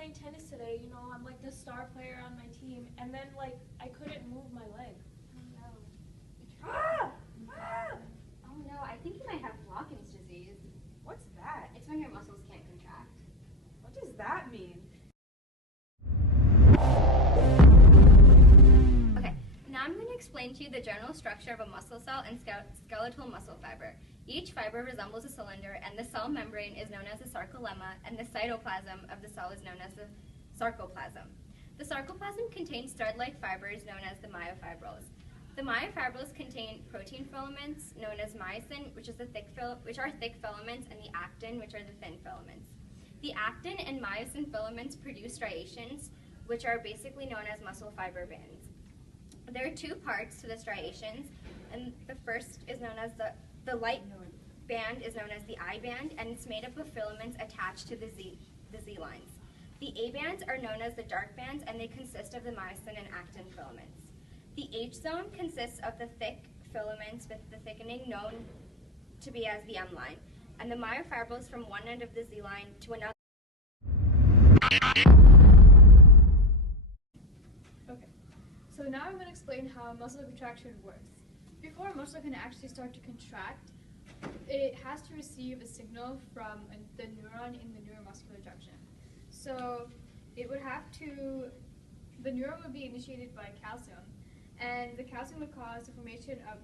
playing tennis today, you know, I'm like the star player on my team, and then like I couldn't move my leg. Oh no. Ah! Ah! Oh no, I think you might have Blockin's disease. What's that? It's when your muscles can't contract. What does that mean? Okay, now I'm going to explain to you the general structure of a muscle cell and skeletal muscle fiber. Each fiber resembles a cylinder, and the cell membrane is known as the sarcolemma, and the cytoplasm of the cell is known as the sarcoplasm. The sarcoplasm contains thread-like fibers known as the myofibrils. The myofibrils contain protein filaments known as myosin, which are thick filaments, and the actin, which are the thin filaments. The actin and myosin filaments produce striations, which are basically known as muscle fiber bands. There are two parts to the striations, and the first is known as the light band is known as the I band, and it's made up of filaments attached to the Z lines. The A bands are known as the dark bands, and they consist of the myosin and actin filaments. The H zone consists of the thick filaments with the thickening known to be as the M line, and the myofibrils from one end of the Z line to another. Okay, so now I'm going to explain how muscle contraction works. Before a muscle can actually start to contract, it has to receive a signal from the neuron in the neuromuscular junction. So it would have to, the neuron would be initiated by calcium, and the calcium would cause the formation of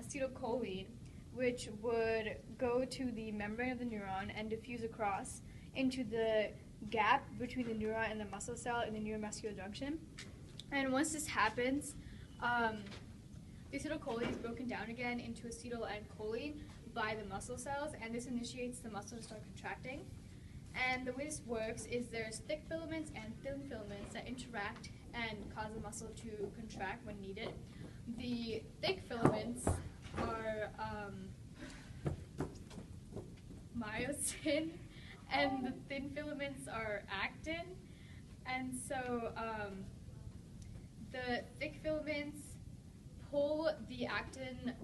acetylcholine, which would go to the membrane of the neuron and diffuse across into the gap between the neuron and the muscle cell in the neuromuscular junction. And once this happens, the acetylcholine is broken down again into acetyl and choline by the muscle cells, and this initiates the muscle to start contracting. And the way this works is there's thick filaments and thin filaments that interact and cause the muscle to contract when needed. The thick filaments are myosin, and the thin filaments are actin. And so the thick filaments pull the actin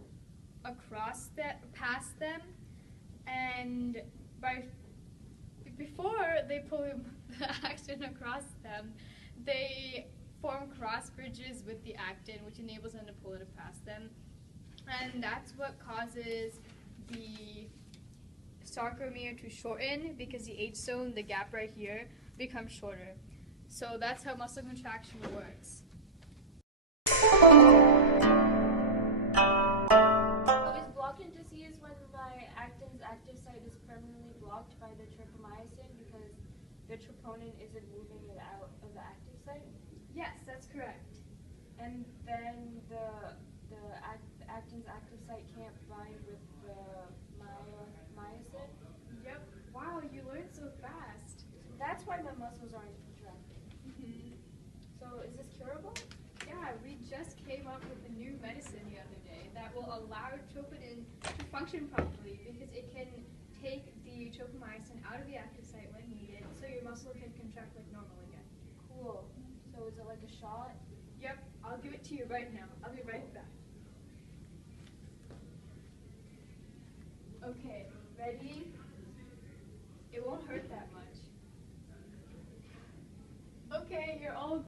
past them, and before they pull the actin across them, they form cross bridges with the actin, which enables them to pull it past them. And that's what causes the sarcomere to shorten, because the H zone, the gap right here, becomes shorter. So that's how muscle contraction works. So is Blockin disease when my actin's active site is permanently blocked by the trypomyosin because the troponin isn't moving it out of the active site? Yes, that's correct. And then the actin's active site can't bind with the myosin? Yep. Wow, you learned so fast. That's why my muscles aren't contracting. Mm-hmm. So is this curable? Yeah, we just came up with a new medicine the other day that will allow troponin to function properly, because it can take the tropomyosin out of the active site when needed, so your muscle can contract like normal again. Cool. So is it like a shot? Yep, I'll give it to you right now. I'll be right back. Okay, ready? It won't hurt that much. Okay, you're all